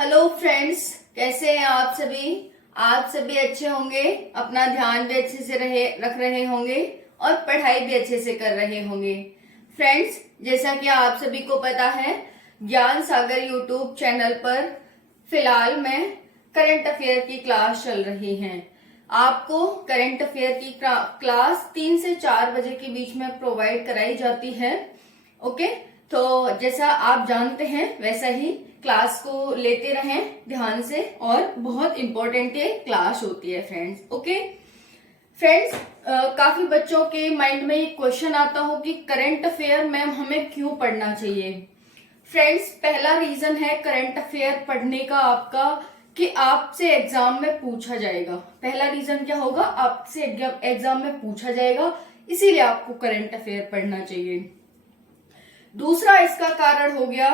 Hello friends, कैसे हैं आप सभी। आप सभी अच्छे होंगे, अपना ध्यान भी अच्छे से रख रहे होंगे और पढ़ाई भी अच्छे से कर रहे होंगे। फ्रेंड्स, जैसा कि आप सभी को पता है, ज्ञान सागर यूट्यूब चैनल पर फिलहाल में करंट अफेयर की क्लास चल रही है। आपको करंट अफेयर की क्लास 3 से 4 बजे के बीच में प्रोवाइड कराई जाती है। ओके, तो जैसा आप जानते हैं वैसा ही क्लास को लेते रहें ध्यान से, और बहुत इंपॉर्टेंट ये क्लास होती है फ्रेंड्स। ओके फ्रेंड्स, काफी बच्चों के माइंड में ये क्वेश्चन आता हो कि करंट अफेयर मैम हमें क्यों पढ़ना चाहिए। फ्रेंड्स, पहला रीजन है करंट अफेयर पढ़ने का आपका कि आपसे एग्जाम में पूछा जाएगा। पहला रीजन क्या होगा, आपसे एग्जाम में पूछा जाएगा, इसीलिए आपको करंट अफेयर पढ़ना चाहिए। दूसरा इसका कारण हो गया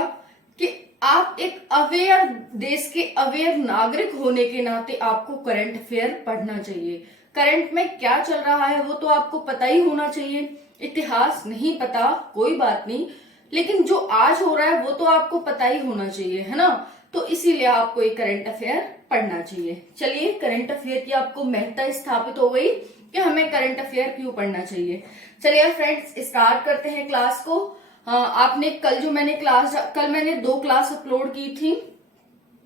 कि आप एक अवेयर देश के अवेयर नागरिक होने के नाते आपको करंट अफेयर पढ़ना चाहिए। करंट में क्या चल रहा है वो तो आपको पता ही होना चाहिए। इतिहास नहीं पता कोई बात नहीं, लेकिन जो आज हो रहा है वो तो आपको पता ही होना चाहिए, है ना। तो इसीलिए आपको एक करंट अफेयर पढ़ना चाहिए। चलिए, करंट अफेयर की आपको महत्ता स्थापित हो गई कि हमें करंट अफेयर क्यों पढ़ना चाहिए। चलिए फ्रेंड्स, स्टार्ट करते हैं क्लास को। आपने कल मैंने 2 क्लास अपलोड की थी,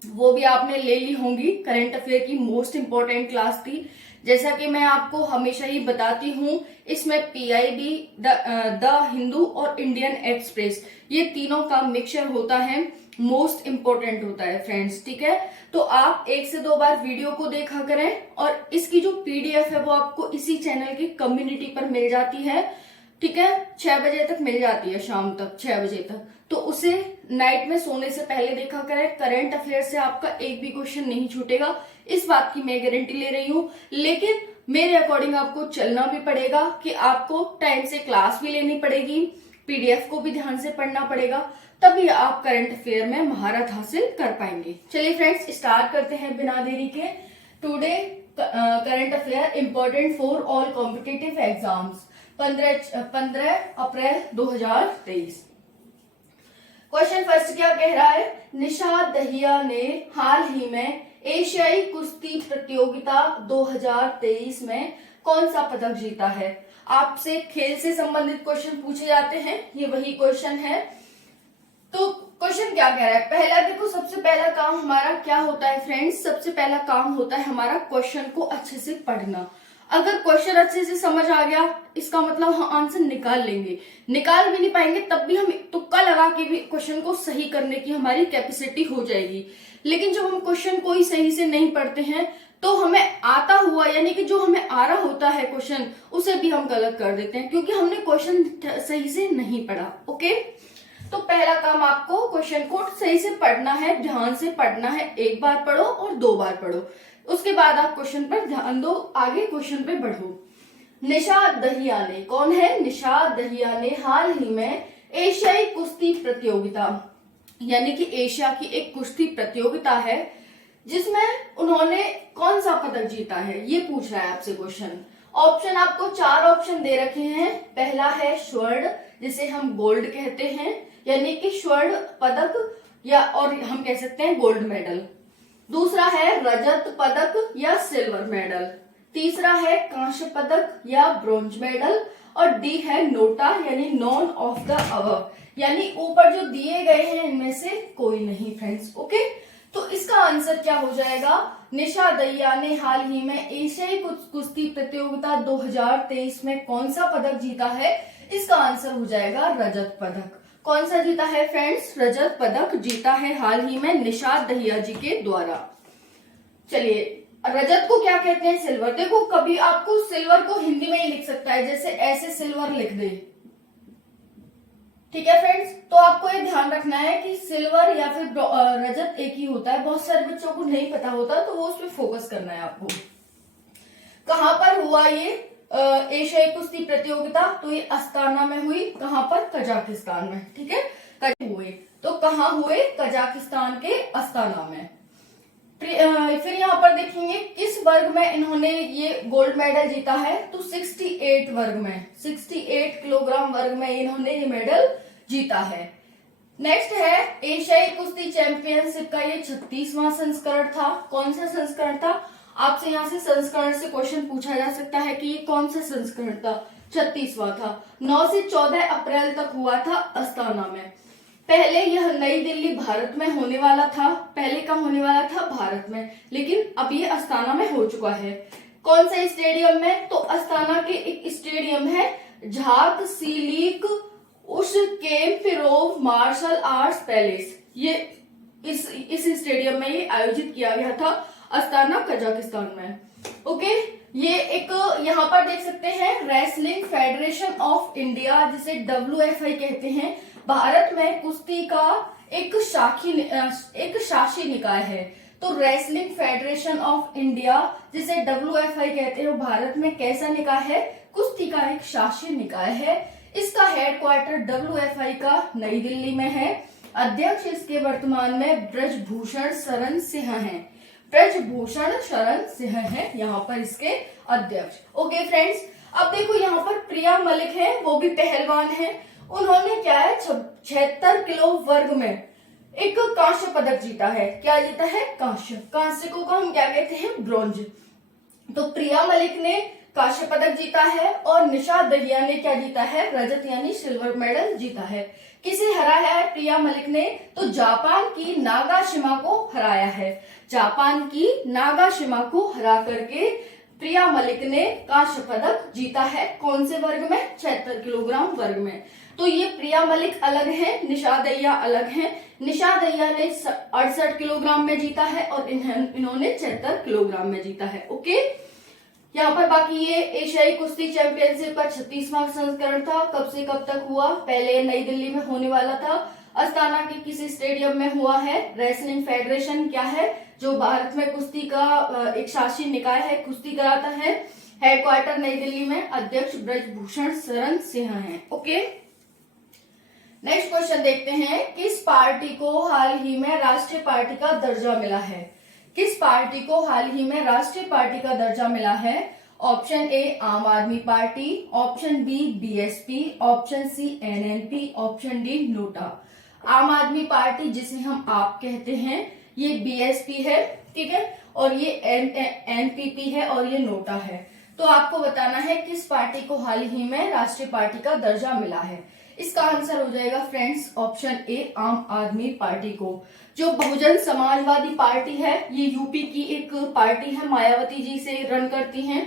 वो भी आपने ले ली होंगी। करंट अफेयर की मोस्ट इंपोर्टेंट क्लास थी। जैसा कि मैं आपको हमेशा ही बताती हूँ, इसमें पीआईबी, द हिंदू और इंडियन एक्सप्रेस, ये तीनों का मिक्सचर होता है, मोस्ट इंपोर्टेंट होता है फ्रेंड्स। ठीक है, तो आप 1 से 2 बार वीडियो को देखा करें, और इसकी जो पीडीएफ है वो आपको इसी चैनल की कम्युनिटी पर मिल जाती है। ठीक है, 6 बजे तक मिल जाती है, शाम तक 6 बजे तक। तो उसे नाइट में सोने से पहले देखा करें। करंट अफेयर से आपका एक भी क्वेश्चन नहीं छूटेगा, इस बात की मैं गारंटी ले रही हूँ। लेकिन मेरे अकॉर्डिंग आपको चलना भी पड़ेगा कि आपको टाइम से क्लास भी लेनी पड़ेगी, पीडीएफ को भी ध्यान से पढ़ना पड़ेगा, तभी आप करंट अफेयर में महारत हासिल कर पाएंगे। चलिए फ्रेंड्स, स्टार्ट करते हैं बिना देरी के। Today current affair important for all competitive exams, 15 April 2023। Question first क्या कह रहा है, निशाद दहिया ने हाल ही में एशियाई कुश्ती प्रतियोगिता 2023 में कौन सा पदक जीता है। आपसे खेल से संबंधित क्वेश्चन पूछे जाते हैं, ये वही क्वेश्चन है। तो क्वेश्चन क्या कह रहा है, पहला देखो, सबसे पहला काम हमारा क्या होता है फ्रेंड्स, सबसे पहला काम होता है हमारा क्वेश्चन को अच्छे से पढ़ना। अगर क्वेश्चन अच्छे से समझ आ गया, इसका मतलब हम आंसर निकाल लेंगे। निकाल भी नहीं पाएंगे तब भी हम तुक्का लगा के भी क्वेश्चन को सही करने की हमारी कैपेसिटी हो जाएगी। लेकिन जब हम क्वेश्चन को ही सही से नहीं पढ़ते हैं तो हमें आता हुआ, यानी कि जो हमें आ रहा होता है क्वेश्चन, उसे भी हम गलत कर देते हैं, क्योंकि हमने क्वेश्चन सही से नहीं पढ़ा। ओके, तो पहला काम आपको क्वेश्चन को सही से पढ़ना है, ध्यान से पढ़ना है। 1 बार पढ़ो और 2 बार पढ़ो, उसके बाद आप क्वेश्चन पर ध्यान दो, आगे क्वेश्चन पे बढ़ो। निशाद दहिया ने, कौन है, निशाद दहिया ने हाल ही में एशियाई कुश्ती प्रतियोगिता, यानी कि एशिया की एक कुश्ती प्रतियोगिता है जिसमें उन्होंने कौन सा पदक जीता है, ये पूछ रहा है आपसे क्वेश्चन। ऑप्शन आपको 4 ऑप्शन दे रखे हैं। पहला है स्वर्ण, जिसे हम गोल्ड कहते हैं, यानी कि स्वर्ण पदक, या और हम कह सकते हैं गोल्ड मेडल। दूसरा है रजत पदक या सिल्वर मेडल। तीसरा है कांस्य पदक या ब्रोंज मेडल। और डी है नोटा, यानी नॉन ऑफ द अबव, यानी ऊपर जो दिए गए हैं इनमें से कोई नहीं फ्रेंड्स। ओके, तो इसका आंसर क्या हो जाएगा, निशा दहिया ने हाल ही में एशियाई कुश्ती प्रतियोगिता 2023 में कौन सा पदक जीता है, इसका आंसर हो जाएगा रजत पदक। कौन सा जीता है फ्रेंड्स, रजत पदक जीता है हाल ही में निशाद दहिया जी के द्वारा। चलिए, रजत को क्या कहते हैं, सिल्वर। देखो, कभी आपको सिल्वर को हिंदी में ही लिख सकता है, जैसे ऐसे सिल्वर लिख दे। ठीक है फ्रेंड्स, तो आपको ये ध्यान रखना है कि सिल्वर या फिर रजत एक ही होता है। बहुत सारे बच्चों को नहीं पता होता, तो वो उस पर फोकस करना है आपको। कहां पर हुआ ये एशियाई कुश्ती प्रतियोगिता, तो ये अस्ताना में हुई। कहां पर, कजाकिस्तान में। ठीक है, हुए तो कहां हुए, कजाकिस्तान के अस्ताना में। फिर यहाँ पर देखेंगे किस वर्ग में इन्होंने ये गोल्ड मेडल जीता है, तो 68 वर्ग में, 68 किलोग्राम वर्ग में इन्होंने ये मेडल जीता है। नेक्स्ट है एशियाई कुश्ती चैंपियनशिप का ये 36वां संस्करण था। कौन सा संस्करण था? आपसे यहाँ से संस्करण से क्वेश्चन पूछा जा सकता है कि ये कौन सा संस्करण था। 36वां था। 9 से 14 अप्रैल तक हुआ था अस्ताना में। पहले यह नई दिल्ली भारत में होने वाला था। पहले कहाँ होने वाला था? भारत में, लेकिन अब ये अस्ताना में हो चुका है। कौन सा स्टेडियम में? तो अस्ताना के एक स्टेडियम है झाक सीलिक उश केम फिरोव मार्शल आर्ट्स पैलेस। ये इस स्टेडियम में ये आयोजित किया गया था अस्ताना कजाकिस्तान में। ओके, ये एक यहाँ पर देख सकते हैं रेसलिंग फेडरेशन ऑफ इंडिया, जिसे WFI कहते हैं, भारत में कुश्ती का एक शासी निकाय है। तो रेसलिंग फेडरेशन ऑफ इंडिया, जिसे WFI कहते हैं, वो भारत में कैसा निकाय है? कुश्ती का एक शासी निकाय है। इसका हेडक्वार्टर WFI का नई दिल्ली में है। अध्यक्ष इसके वर्तमान में ब्रजभूषण शरण सिंह हैं। ब्रजभूषण शरण सिंह है यहाँ पर इसके अध्यक्ष। ओके फ्रेंड्स, अब देखो यहाँ पर प्रिया मलिक है, वो भी पहलवान है। उन्होंने क्या है 76 किलो वर्ग में एक कांस्य पदक जीता है। क्या जीता है? कांस्य को हम क्या कहते हैं? ब्रॉन्ज। तो प्रिया मलिक ने कांस्य पदक जीता है और निशा दहिया ने क्या जीता है? रजत यानी सिल्वर मेडल जीता है। किसे हराया है प्रिया मलिक ने? तो जापान की नागाशिमा को हराया है। जापान की नागाशिमा को हरा करके प्रिया मलिक ने कांस्य पदक जीता है। कौन से वर्ग में? 76 किलोग्राम वर्ग में। तो ये प्रिया मलिक अलग है, निशा दहिया अलग है। निशा दहिया ने 68 किलोग्राम में जीता है और इन्होंने 76 किलोग्राम में जीता है। ओके, यहाँ पर बाकी ये एशियाई कुश्ती चैंपियनशिप का 36वां संस्करण था। कब से कब तक हुआ? पहले नई दिल्ली में होने वाला था। अस्ताना के किसी स्टेडियम में हुआ है। रेसलिंग फेडरेशन क्या है? जो भारत में कुश्ती का एक शासी निकाय है, कुश्ती कराता है। हेडक्वार्टर नई दिल्ली में। अध्यक्ष ब्रजभूषण शरण सिंह हैं। ओके, नेक्स्ट क्वेश्चन देखते हैं। किस पार्टी को हाल ही में राष्ट्रीय पार्टी का दर्जा मिला है? किस पार्टी को हाल ही में राष्ट्रीय पार्टी का दर्जा मिला है? Option A Aam Aadmi Party, option B BSP, option C NNP, option D NOTA. Aam Aadmi party, जिसे हम आप कहते हैं, ये BSP है, ठीक है, और ये NPP है और ये नोटा है। तो आपको बताना है किस पार्टी को हाल ही में राष्ट्रीय पार्टी का दर्जा मिला है। इसका आंसर हो जाएगा friends option A Aam Aadmi party को। जो बहुजन समाजवादी पार्टी है, ये यूपी की एक पार्टी है, मायावती जी से रन करती हैं।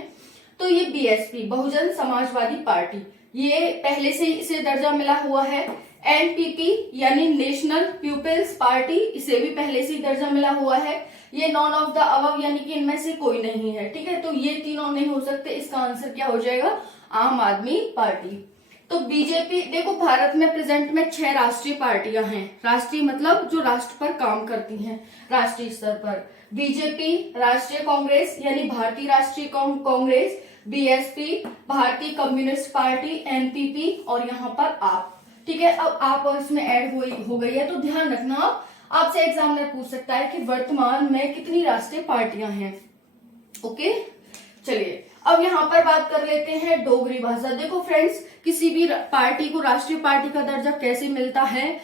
तो ये BSP बहुजन समाजवादी पार्टी, ये पहले से इसे दर्जा मिला हुआ है। NPP यानी नेशनल पीपल्स पार्टी, इसे भी पहले से दर्जा मिला हुआ है। ये नॉन ऑफ द अबव यानी कि इनमें से कोई नहीं है, ठीक है। तो ये तीनों नहीं हो सकते। इसका आंसर क्या हो जाएगा? आम आदमी पार्टी। तो बीजेपी, देखो भारत में प्रेजेंट में 6 राष्ट्रीय पार्टियां हैं। राष्ट्रीय मतलब जो राष्ट्र पर काम करती हैं राष्ट्रीय स्तर पर। बीजेपी, राष्ट्रीय कांग्रेस यानी भारतीय राष्ट्रीय कांग्रेस, BSP भारतीय कम्युनिस्ट पार्टी, NPP और यहाँ पर आप, ठीक है। अब आप और इसमें ऐड हो गई है, तो ध्यान रखना, आपसे एग्जामिनर पूछ सकता है कि वर्तमान में कितनी राष्ट्रीय पार्टियां हैं। ओके, चलिए अब यहाँ पर बात कर लेते हैं डोगरी भाषा। देखो फ्रेंड्स, किसी भी पार्टी को राष्ट्रीय पार्टी का दर्जा कैसे मिलता है,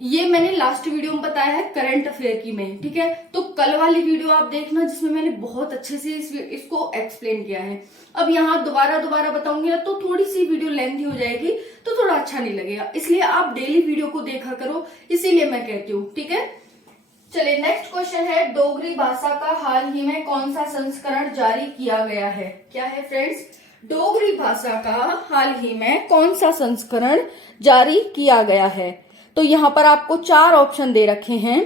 ये मैंने लास्ट वीडियो में बताया है करंट अफेयर की में, ठीक है। तो कल वाली वीडियो आप देखना, जिसमें मैंने बहुत अच्छे से इसको एक्सप्लेन किया है। अब यहाँ दोबारा बताऊंगी ना तो थोड़ी सी वीडियो लेंथी हो जाएगी, तो थोड़ा अच्छा नहीं लगेगा। इसलिए आप डेली वीडियो को देखा करो, इसीलिए मैं कहती हूँ, ठीक है। चलिए नेक्स्ट क्वेश्चन है, डोगरी भाषा का हाल ही में कौन सा संस्करण जारी किया गया है? क्या है फ्रेंड्स? डोगरी भाषा का हाल ही में कौन सा संस्करण जारी किया गया है? तो यहाँ पर आपको 4 ऑप्शन दे रखे हैं।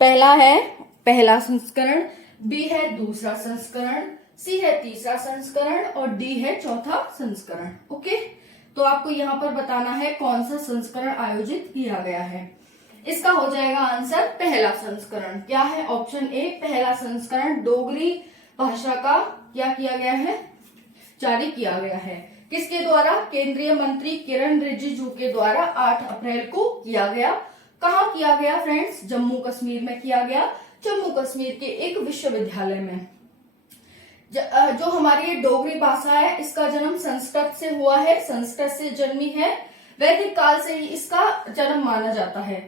पहला है पहला संस्करण, B है दूसरा संस्करण, C है तीसरा संस्करण और D है चौथा संस्करण। ओके, तो आपको यहाँ पर बताना है कौन सा संस्करण आयोजित किया गया है। इसका हो जाएगा आंसर पहला संस्करण। क्या है? ऑप्शन ए पहला संस्करण डोगरी भाषा का क्या किया गया है? जारी किया गया है। किसके द्वारा? केंद्रीय मंत्री किरण रिजिजू के द्वारा 8 अप्रैल को किया गया। कहाँ किया गया फ्रेंड्स? जम्मू कश्मीर में किया गया। जम्मू कश्मीर के एक विश्वविद्यालय में। जो हमारी डोगरी भाषा है, इसका जन्म संस्कृत से हुआ है, संस्कृत से जन्मी है। वैदिक काल से ही इसका जन्म माना जाता है।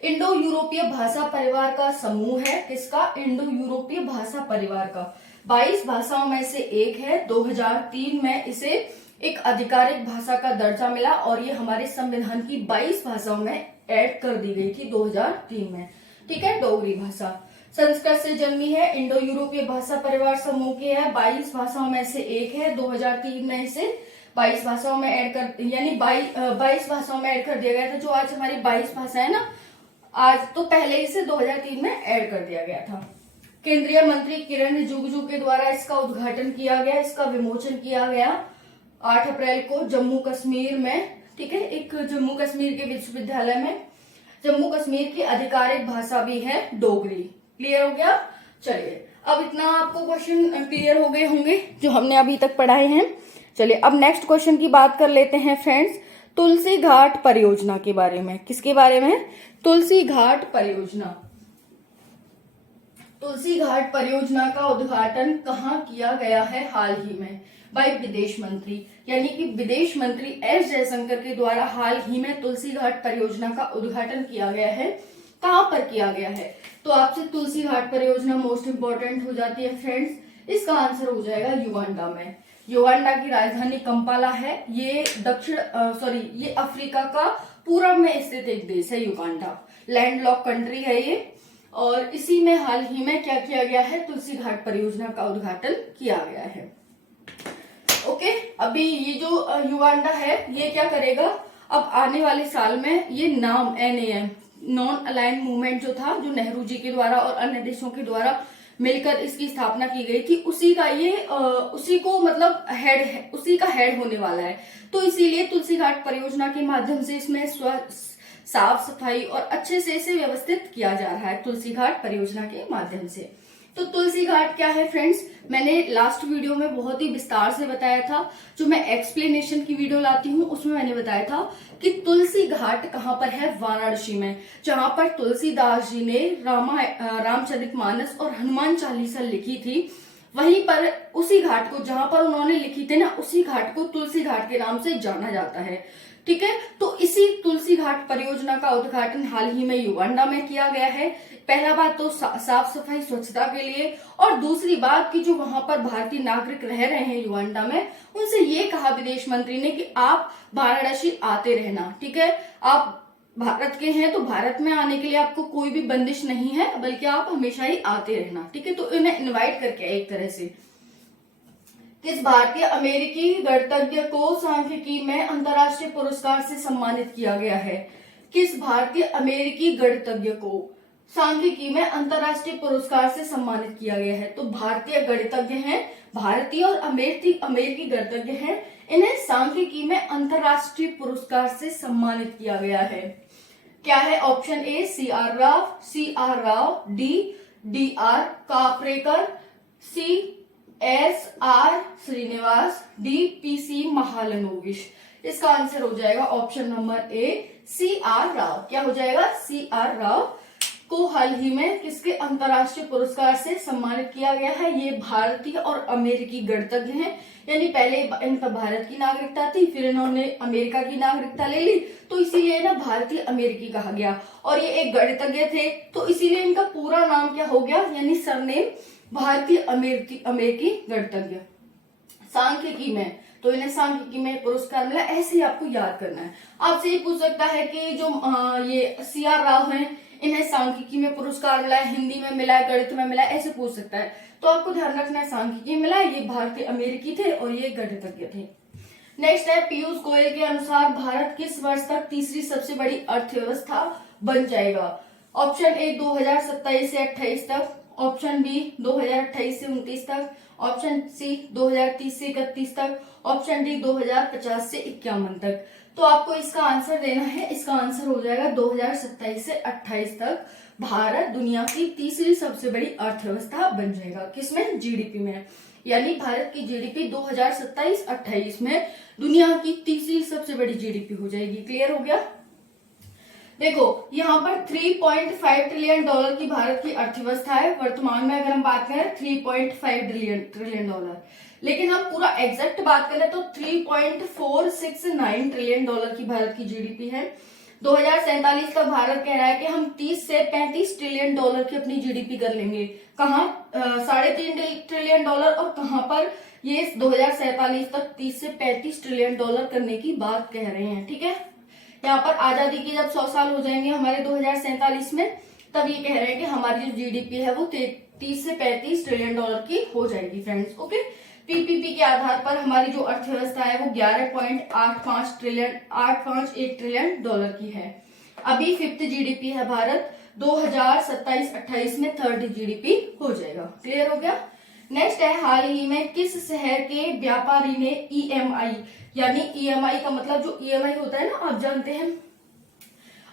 इंडो यूरोपीय भाषा परिवार का समूह है। किसका? इंडो यूरोपीय भाषा परिवार का। 22 भाषाओं में से एक है। 2003 में इसे एक आधिकारिक भाषा का दर्जा मिला और ये हमारे संविधान की 22 भाषाओं में ऐड कर दी गई थी 2003 में। ठीक है, डोगरी भाषा संस्कृत से जन्मी है, इंडो यूरोपीय भाषा परिवार समूह की है, 22 भाषाओं में से एक है। 2003 में इसे 22 भाषाओं में ऐड कर, यानी 22 भाषाओं में ऐड कर दिया गया था। जो आज हमारी 22 भाषा है ना, आज तो पहले इसे 2003 में ऐड कर दिया गया था। केंद्रीय मंत्री किरण रिजिजू के द्वारा इसका उद्घाटन किया गया, इसका विमोचन किया गया 8 अप्रैल को जम्मू कश्मीर में। ठीक है, एक जम्मू कश्मीर के विश्वविद्यालय में। जम्मू कश्मीर की आधिकारिक भाषा भी है डोगरी। क्लियर हो गया? चलिए, अब इतना आपको क्वेश्चन क्लियर हो गए होंगे जो हमने अभी तक पढ़ाए हैं। चलिए अब नेक्स्ट क्वेश्चन की बात कर लेते हैं फ्रेंड्स, तुलसी घाट परियोजना के बारे में। किसके बारे में? तुलसी घाट परियोजना। तुलसी घाट परियोजना का उद्घाटन कहाँ किया गया है हाल ही में? बाय विदेश मंत्री, यानी कि विदेश मंत्री एस जयशंकर के द्वारा हाल ही में तुलसी घाट परियोजना का उद्घाटन किया गया है। कहां पर किया गया है? तो आपसे तुलसी घाट परियोजना मोस्ट इंपोर्टेंट हो जाती है फ्रेंड्स। इसका आंसर हो जाएगा युगांडा में। युगांडा की राजधानी कंपाला है। ये ये अफ्रीका का पूरब में स्थित एक देश है युगांडा। लैंडलॉक कंट्री है ये, और इसी में हाल ही में क्या किया गया है? तुलसी घाट परियोजना का उद्घाटन किया गया है। ओके, अभी ये जो युगांडा है ये क्या करेगा? अब आने वाले साल में ये नाम NAM, नॉन अलाइंड मूवमेंट जो था, जो नेहरू जी के द्वारा और अन्य देशों के द्वारा मिलकर इसकी स्थापना की गई थी, उसी का ये उसी को मतलब हेड है, उसी का हेड होने वाला है। तो इसीलिए तुलसी घाट परियोजना के माध्यम से इसमें साफ सफाई और अच्छे से इसे व्यवस्थित किया जा रहा है तुलसी घाट परियोजना के माध्यम से। तो तुलसी घाट क्या है फ्रेंड्स? मैंने लास्ट वीडियो में बहुत ही विस्तार से बताया था। जो मैं एक्सप्लेनेशन की वीडियो लाती हूँ उसमें मैंने बताया था कि तुलसी घाट कहाँ पर है? वाराणसी में, जहां पर तुलसीदास जी ने रामचरितमानस और हनुमान चालीसा लिखी थी। वहीं पर उसी घाट को, जहां पर उन्होंने लिखी थी ना, उसी घाट को तुलसी घाट के नाम से जाना जाता है। ठीक है, तो इसी तुलसी घाट परियोजना का उद्घाटन हाल ही में युगांडा में किया गया है। पहला बात तो साफ सफाई स्वच्छता के लिए, और दूसरी बात कि जो वहां पर भारतीय नागरिक रह रहे हैं युगांडा में, उनसे ये कहा विदेश मंत्री ने कि आप वाराणसी आते रहना। ठीक है, आप भारत के हैं तो भारत में आने के लिए आपको कोई भी बंदिश नहीं है, बल्कि आप हमेशा ही आते रहना। ठीक है, तो इन्हें इन्वाइट करके एक तरह से। किस भारतीय अमेरिकी गणतज्ञ को सांख्यिकी में अंतर्राष्ट्रीय पुरस्कार से सम्मानित किया गया है? किस भारतीय अमेरिकी गणितज्ञ को सांख्यिकी में अंतर्राष्ट्रीय पुरस्कार से सम्मानित किया गया है? तो भारतीय गणितज्ञ हैं, भारतीय और अमेरिकी गणितज्ञ हैं, इन्हें सांख्यिकी में अंतर्राष्ट्रीय पुरस्कार से सम्मानित किया गया है। क्या है? Option A CR Rao, DR Kaprekar, CSR Srinivas, PC Mahalanobis. इसका आंसर हो जाएगा option number A CR Rao. क्या हो जाएगा? CR राव को हाल ही में किसके अंतर्राष्ट्रीय पुरस्कार से सम्मानित किया गया है? ये भारतीय और अमेरिकी गणितज्ञ हैं, यानी पहले इनका भारत की नागरिकता थी, फिर इन्होंने अमेरिका की नागरिकता ले ली, तो इसीलिए ना भारतीय अमेरिकी कहा गया। और ये एक गणितज्ञ थे, तो इसीलिए इनका पूरा नाम क्या हो गया, यानी सरनेम भारतीय अमेरिकी गणितज्ञ। सांख्यिकी में तो इन्हें सांख्यिकी में पुरस्कार मिला, ऐसे ही आपको याद करना है। आपसे ये पूछ सकता है कि जो ये CR राव हैं, इन्हें सांख्यिकी में पुरस्कार मिला है, हिंदी में मिला है, गणित में मिला है, ऐसे पूछ सकता है। तो आपको ध्यान रखना है सांख्यिकी मिला है, ये भारतीय अमेरिकी थे और ये गणितज्ञ थे। नेक्स्ट है, पीयूष गोयल के अनुसार भारत किस वर्ष तक तीसरी सबसे बड़ी अर्थव्यवस्था बन जाएगा? ऑप्शन ए 2027 से 28 तक, ऑप्शन बी 2028 से 29 तक, ऑप्शन सी 2030 से 31 तक, ऑप्शन डी 2050 से 51 तक। तो आपको इसका आंसर देना है। इसका आंसर हो जाएगा 2027 से 28 तक भारत दुनिया की तीसरी सबसे बड़ी अर्थव्यवस्था बन जाएगा। किसमें? GDP में। यानी भारत की GDP 2027-28 में दुनिया की तीसरी सबसे बड़ी GDP हो जाएगी। क्लियर हो गया? देखो यहाँ पर 3.5 ट्रिलियन डॉलर की भारत की अर्थव्यवस्था है वर्तमान में। अगर हम बात करें 3.5 ट्रिलियन डॉलर, लेकिन हम पूरा एग्जैक्ट बात करें तो 3.469 ट्रिलियन डॉलर की भारत की GDP है। 2047 तक भारत कह रहा है कि हम 30 से 35 ट्रिलियन डॉलर की अपनी जीडीपी कर लेंगे। कहाँ 3.5 ट्रिलियन डॉलर, और कहाँ पर ये 2047 तक 30 से 35 ट्रिलियन डॉलर करने की बात कह रहे हैं। ठीक है, यहाँ पर आजादी की जब 100 साल हो जाएंगे हमारे 2047 में, तब ये कह रहे हैं कि हमारी जो जीडीपी है वो 30 से 35 ट्रिलियन डॉलर की हो जाएगी फ्रेंड्स। ओके, पीपीपी के आधार पर हमारी जो अर्थव्यवस्था है वो 11.851 ट्रिलियन डॉलर की है। अभी 5th जीडीपी है भारत, 2027-28 में 3rd जीडीपी हो जाएगा। क्लियर हो गया। नेक्स्ट है, हाल ही में किस शहर के व्यापारी ने ईएमआई, यानी ईएमआई का मतलब जो ईएमआई होता है ना, आप जानते हैं,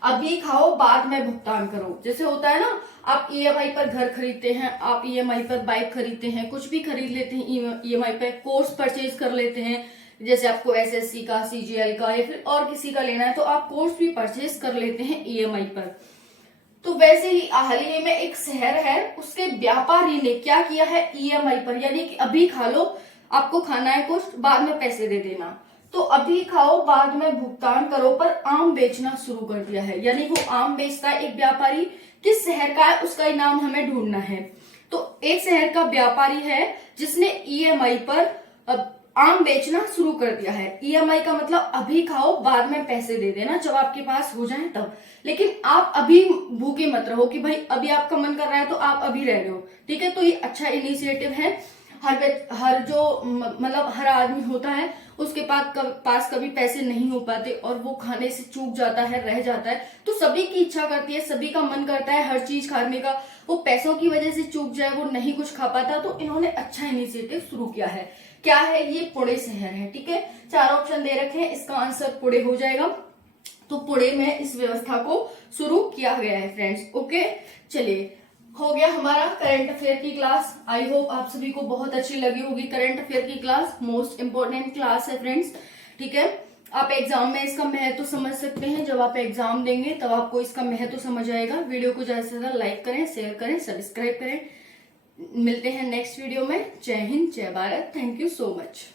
अभी खाओ बाद में भुगतान करो। जैसे होता है ना, आप ईएमआई पर घर खरीदते हैं, आप ईएमआई पर बाइक खरीदते हैं, कुछ भी खरीद लेते हैं ईएमआई पे, कोर्स परचेज कर लेते हैं, जैसे आपको एसएससी का, सीजीएल का या फिर और किसी का लेना है तो आप कोर्स भी परचेज कर लेते हैं ईएमआई पर। तो वैसे ही हाल ही में एक शहर है, उसके व्यापारी ने क्या किया है, ईएमआई पर, यानी कि अभी खा लो, आपको खाना है कुछ, बाद में पैसे दे देना, तो अभी खाओ बाद में भुगतान करो पर आम बेचना शुरू कर दिया है। यानी वो आम बेचता है एक व्यापारी, किस शहर का है उसका नाम हमें ढूंढना है। तो एक शहर का व्यापारी है जिसने ईएमआई पर आम बेचना शुरू कर दिया है। ईएमआई का मतलब अभी खाओ बाद में पैसे दे देना जब आपके पास हो जाए तब, लेकिन आप अभी भूखे मत रहो कि भाई अभी आपका मन कर रहा है तो आप अभी रह रहे हो। ठीक है, तो ये अच्छा इनिशिएटिव है। हर जो मतलब हर आदमी होता है उसके पास कभी पैसे नहीं हो पाते और वो खाने से चूक जाता है, रह जाता है, तो सभी की इच्छा करती है, सभी का मन करता है हर चीज खाने का, वो पैसों की वजह से चूक जाए, वो नहीं कुछ खा पाता, तो इन्होंने अच्छा इनिशिएटिव शुरू किया है। क्या है ये, पुणे शहर है। ठीक है, 4 ऑप्शन दे रखे हैं, इसका आंसर पुणे हो जाएगा। तो पुणे में इस व्यवस्था को शुरू किया गया है फ्रेंड्स। ओके, चलिए हो गया हमारा करंट अफेयर की क्लास। आई होप आप सभी को बहुत अच्छी लगी होगी। करंट अफेयर की क्लास मोस्ट इंपोर्टेंट क्लास है फ्रेंड्स। ठीक है, आप एग्जाम में इसका महत्व समझ सकते हैं, जब आप एग्जाम देंगे तब आपको इसका महत्व समझ आएगा। वीडियो को ज्यादा से ज्यादा लाइक करें, शेयर करें, सब्सक्राइब करें। मिलते हैं नेक्स्ट वीडियो में। जय हिंद, जय Bharat, thank you so much.